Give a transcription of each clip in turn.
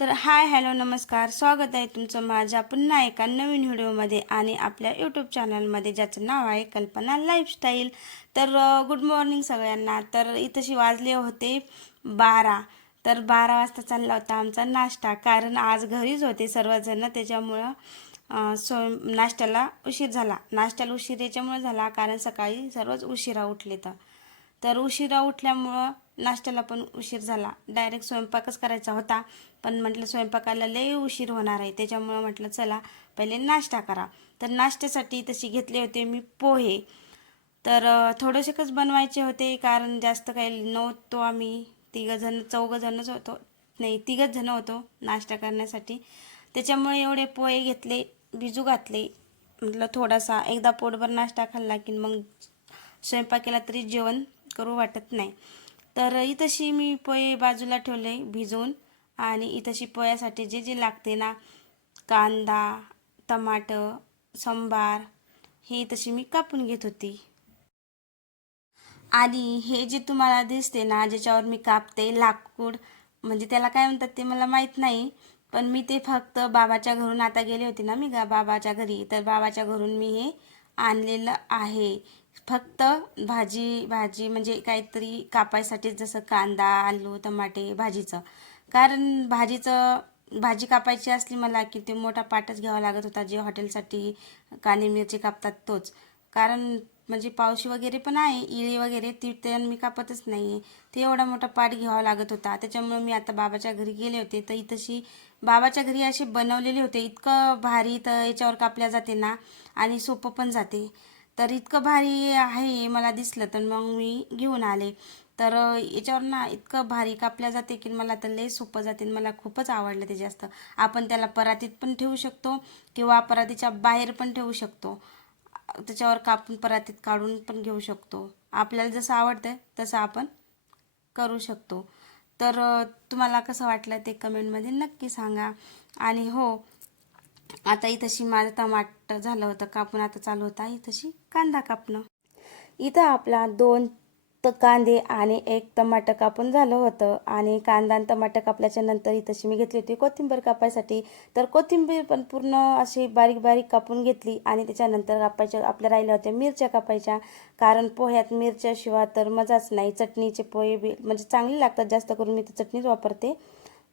तर hi hello नमस्कार, स्वागत आहे तुमचं माझ्या पुन्हा एका नवीन व्हिडिओमध्ये आणि आपल्या यूट्यूब चॅनलमध्ये, ज्याचं नाव आहे कल्पना लाईफस्टाईल. तर गुड मॉर्निंग सगळ्यांना. तर इथंशी वाजले होते 12. तर 12 वाजता चालला होता आमचा नाश्ता, कारण आज घरीच होते सर्वजण. त्याच्यामुळं नाश्त्याला उशीर झाला. नाश्त्याला उशीर याच्यामुळे झाला कारण सकाळी सर्वच उशिरा उठले. तर उशिरा उठल्यामुळं नाश्त्याला पण उशीर झाला. डायरेक्ट स्वयंपाकच करायचा होता, पण म्हटलं स्वयंपाकाला लई उशीर होणार आहे, त्याच्यामुळं म्हटलं चला पहिले नाश्ता करा. तर नाश्त्यासाठी तशी घेतले होते मी पोहे. तर थोडेसेच बनवायचे होते, कारण जास्त काही नव्हतो. आम्ही चौघजणच होतो, नाही तिघच जण होतो नाश्ता करण्यासाठी. त्याच्यामुळे एवढे पोहे घेतले, भिजू घातले. म्हटलं थोडासा एकदा पोटभर नाश्ता खाल्ला की मग स्वयंपाक केला तरी जेवण करू वाटत नाही. तर इथंशी मी पोहे बाजूला ठेवले भिजवून. आणि इथंशी पोह्यासाठी जे जे लागते ना, कांदा, टमाटर, सांबार, हे तशी मी कापून घेत होती. आणि हे जे तुम्हाला दिसते ना, ज्याच्यावर मी कापते लाकूड, म्हणजे त्याला काय म्हणतात ते मला माहीत नाही. पण मी ते फक्त बाबाच्या घरून आता गेले होते ना मी बाबाच्या घरी, तर बाबाच्या घरून मी हे आणलेलं आहे. फक्त भाजी भाजी म्हणजे काहीतरी कापायसाठी, जसं कांदा, आलू, टमाटे भाजीचं. कारण भाजी कापायची असली मला की ते मोठा पाटच घ्यावा लागत होता, जे हॉटेलसाठी कांदे मिरची कापतात तोच. कारण म्हणजे पावशी वगैरे पण आहे, इळी वगैरे, ती ते मी कापतच नाही. ते एवढा मोठा पाट घ्यावा लागत होता. त्याच्यामुळे मी आता बाबाच्या घरी गेले होते. तर इथंशी बाबाच्या घरी असे बनवलेले होते, इतकं भारी. तर याच्यावर कापल्या जाते ना, आणि सोपं पण जाते. तर इतकं भारी आहे मला दिसलं, तर मग मी घेऊन आले. तर याच्यावर ना इतकं भारी कापल्या जाते की मला तर लय सोपं जाते. मला खूपच आवडलं ते जास्त. आपण त्याला परातीत पण ठेवू शकतो किंवा परातीच्या बाहेर पण ठेवू शकतो. त्याच्यावर कापून परातीत काढून पण घेऊ शकतो. आपल्याला जसं आवडतं तसं आपण करू शकतो. तर तुम्हाला कसं वाटलं ते कमेंटमध्ये नक्की सांगा. आणि हो, आता इथंशी माझं टमाटर झालं होतं कापून, आता चालू होता इथंशी कांदा कापणं. इथं आपला दोन कांदे आणि एक टमाटर कापून झालं होतं. आणि कांदा आणि टमाटर कापल्याच्या नंतर इथंशी मी घेतली होती कोथिंबीर कापायसाठी. तर कोथिंबीर पण पूर्ण अशी बारीक बारीक कापून घेतली. आणि त्याच्यानंतर कापायच्या आपल्या राहिल्या होत्या मिरच्या कापायच्या, कारण पोह्यात मिरच्याशिवाय तर मजाच नाही. चटणीचे पोहे म्हणजे चांगले लागतात, जास्त करून मी तर चटणीच वापरते.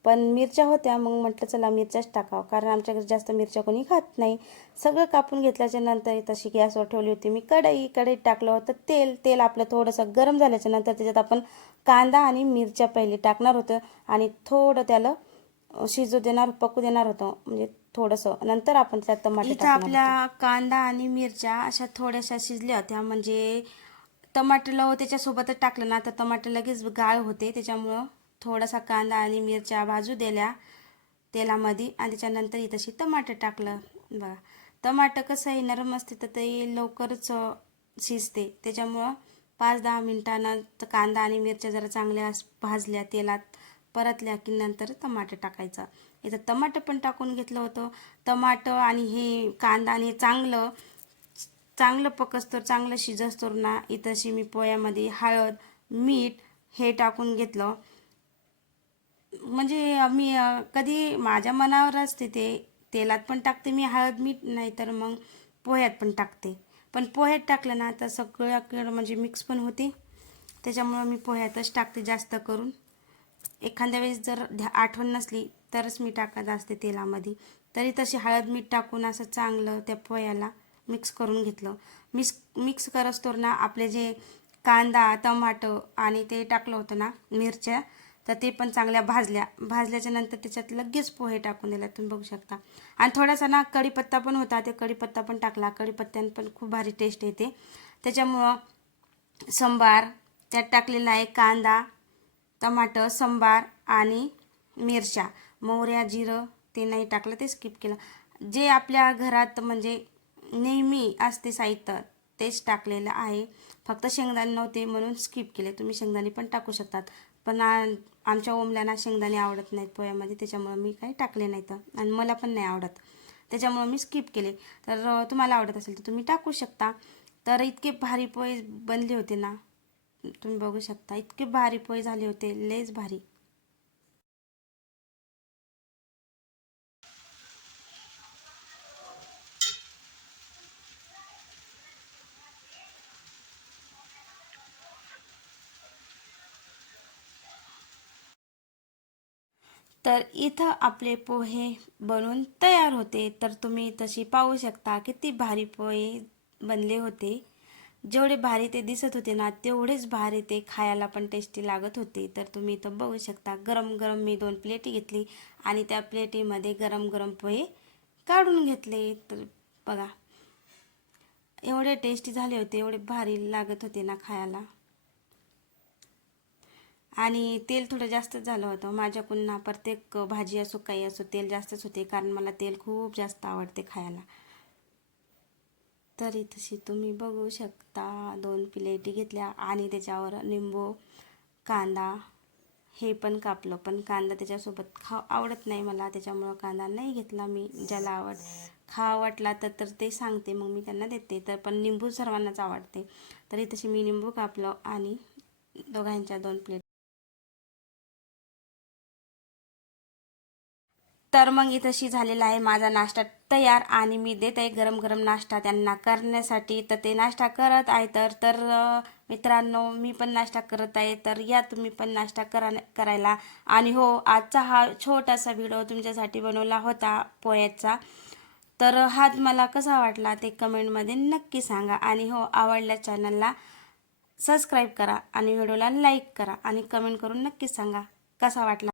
पण मिरच्या होत्या, मग म्हटलं चला मिरच्याच टाकावं, कारण आमच्याकडे जास्त मिरच्या कोणी खात नाही. सगळं कापून घेतल्याच्या नंतर तशी गॅसवर ठेवली होती मी कढईत टाकलं होतं तेल आपलं थोडंसं गरम झाल्याच्या नंतर त्याच्यात आपण कांदा आणि मिरच्या पहिले टाकणार होतं. आणि थोडं त्याला पकू देणार होतं, म्हणजे थोडंसं. नंतर आपण त्यात टमाटे टाकणार होतो. आपल्या कांदा आणि मिरच्या अशा थोड्याशा शिजल्या होत्या, म्हणजे टमाटरला त्याच्यासोबतच टाकलं ना तर टमाटर लगेच गाळ होते. त्याच्यामुळं थोडासा कांदा आणि मिरच्या भाजू दिल्या तेलामध्ये, आणि त्याच्यानंतर इथंशी टमाटर टाकलं. बघा, टमाटर कसं आहे, नरम असते तर ते लवकरच शिजते. त्याच्यामुळं 5-10 मिनिटांनं कांदा आणि मिरच्या जरा चांगल्या भाजल्या तेलात, परतल्या की नंतर टमाटर टाकायचं. इथं टमाटर पण टाकून घेतलं होतं. टमाटर आणि हे कांदा आणि चांगलं चांगलं पकस्तोर, चांगलं शिजस्तोर ना, इथंशी मी पोह्यामध्ये हळद, मीठ हे टाकून घेतलं. म्हणजे मी कधी माझ्या मनावर असते, ते तेलात पण टाकते मी हळद मीठ, नाही तर मग पोह्यात पण टाकते. पण पोह्यात टाकलं ना तर सगळ्याकडं म्हणजे मिक्स पण होते. त्याच्यामुळं मी पोह्यातच टाकते जास्त करून. एखाद्या वेळेस जर आठवण नसली तरच मी टाकत असते तेलामध्ये. तरी तशी हळद मीठ टाकून असं चांगलं त्या पोह्याला मिक्स करून घेतलं. मिक्स करस्तोर ना आपले जे कांदा, टमाटर आणि ते टाकलं होतं ना मिरच्या, तर ते पण चांगल्या भाजल्याच्या नंतर त्याच्यात लगेच पोहे टाकून दिले, तुम्ही बघू शकता. आणि थोडासा ना कढीपत्ता पण होता, ते कढीपत्ता पण टाकला. कढीपत्त्याने पण खूप भारी टेस्ट येते. त्याच्यामुळं सांबार त्यात टाकलेला आहे, कांदा, टमाटर, सांबार आणि मिरच्या, मोहऱ्या, जिरं ते नाही टाकलं, ते स्किप केलं. जे आपल्या घरात म्हणजे नेहमी असते साहित्य तेच टाकलेलं आहे. फक्त शेंगदाणे नव्हते म्हणून स्किप केले. तुम्ही शेंगदाणे पण टाकू शकतात, पण आमच्या ओमल्यांना शेंगदाणे आवडत नाहीत पोह्यामध्ये, त्याच्यामुळं मी काही टाकले नाहीत आणि मला पण नाही आवडत, त्याच्यामुळं मी स्किप केले. तर तुम्हाला आवडत असेल तर तुम्ही टाकू शकता. तर इतके भारी पोहे बनले होते ना, तुम्ही बघू शकता, इतके भारी पोहे झाले होते, लयच भारी. तर इथं आपले पोहे बनवून तयार होते. तर तुम्ही तशी पाहू शकता किती भारी पोहे बनले होते. जेवढे भारी ते दिसत होते ना तेवढेच भारी ते खायला पण टेस्टी लागत होते. तर तुम्ही इथं बघू शकता गरम गरम मी 2 प्लेटी घेतली आणि त्या प्लेटीमध्ये गरम गरम पोहे काढून घेतले. तर बघा एवढे टेस्टी झाले होते, एवढे भारी लागत होते ना खायला. आणि तेल थोडं जास्तच झालं होतं माझ्याकडून ना. प्रत्येक भाजी असो काही असो तेल जास्तच होते, कारण मला तेल खूप जास्त आवडते खायला. तरी तशी तुम्ही बघू शकता 2 प्लेटी घेतल्या आणि त्याच्यावर लिंबू, कांदा हे पण कापलं. पण कांदा त्याच्यासोबत आवडत नाही मला, त्याच्यामुळं कांदा नाही घेतला मी. ज्याला वाटला तर ते सांगते, मग मी त्यांना देते. तर पण लिंबू सर्वांनाच आवडते. तरी तशी मी लिंबू कापलं आणि दोघांच्या 2 प्लेट. तर मग इथंशी झालेला आहे माझा नाश्ता तयार आणि मी देत आहे गरम गरम नाश्ता त्यांना करण्यासाठी. तर ते नाश्ता करत आहे. तर मित्रांनो मी पण नाश्ता करत आहे, तर या तुम्ही पण नाश्ता करायला. आणि हो, आजचा हा छोटासा व्हिडिओ तुमच्यासाठी बनवला होता पोह्याचा. तर हा मला कसा वाटला ते कमेंटमध्ये नक्की सांगा. आणि हो, आवडल्या चॅनलला सबस्क्राईब करा आणि व्हिडिओला लाईक करा आणि कमेंट करून नक्की सांगा कसा वाटला.